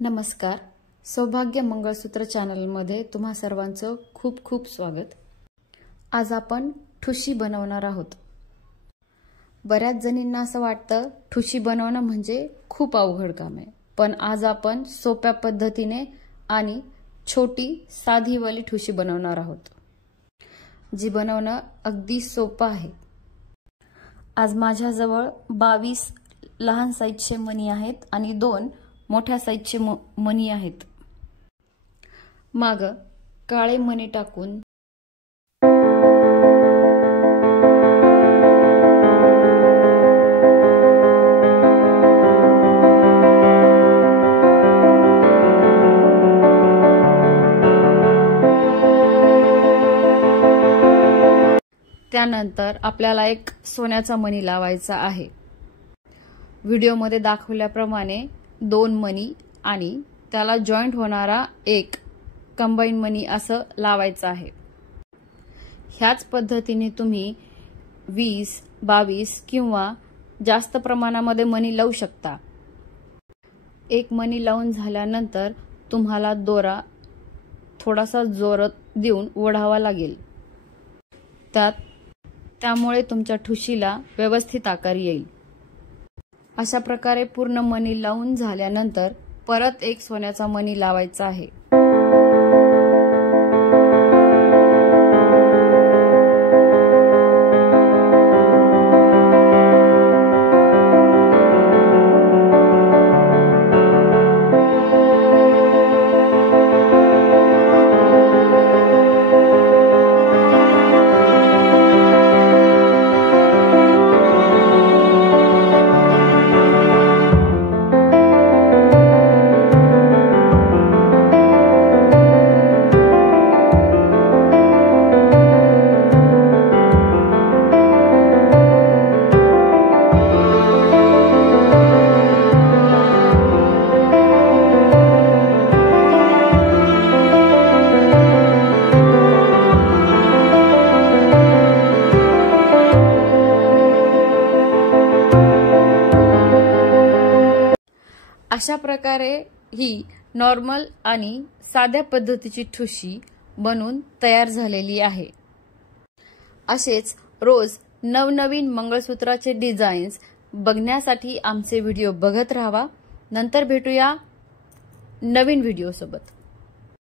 नमस्कार. सौभाग्य मंगळसूत्र चॅनलमध्ये तुम्हा सर्वांचं खूप खूप स्वागत. आज आपण ठुशी बनवणार आहोत. बऱ्याच जणींना असं वाटतं ठुशी बनवणं म्हणजे खूप अवघड काम आहे, पण आज आपण सोप्या पद्धतीने आणि छोटी साधीवाली ठुशी बनवणार आहोत, जी बनवणं अगदी सोपं आहे. आज माझ्याजवळ 22 लहान साईजचे मणी आहेत आणि 2 मोठ्या साईजचे मणी आहेत. माग काळे मणी टाकून त्यानंतर आपल्याला एक सोन्याचा मणी लावायचा आहे. व्हिडिओमध्ये दाखवल्याप्रमाणे 2 मणी आणि त्याला जॉईंट होणारा एक कंबाईन मणी असं लावायचं आहे. ह्याच पद्धतीने तुम्ही 20, 22 किंवा जास्त प्रमाणामध्ये मणी लावू शकता. एक मणी लावून झाल्यानंतर तुम्हाला दोरा थोडासा जोरात देऊन ओढावा लागेल. त्यामुळे तुमच्या ठुशीला व्यवस्थित आकार येईल. अशा प्रकारे पूर्ण मणी लावून झाल्यानंतर परत एक सोन्याचा मणी लावायचा आहे. अशा प्रकारे ही नॉर्मल आणि साध्या पद्धतीची ठुशी बनून तयार झालेली आहे. असेच रोज नवनवीन मंगळसूत्राचे डिझाईन्स बघण्यासाठी आमचे व्हिडिओ बघत राहा. नंतर भेटूया नवीन व्हिडिओ सोबत.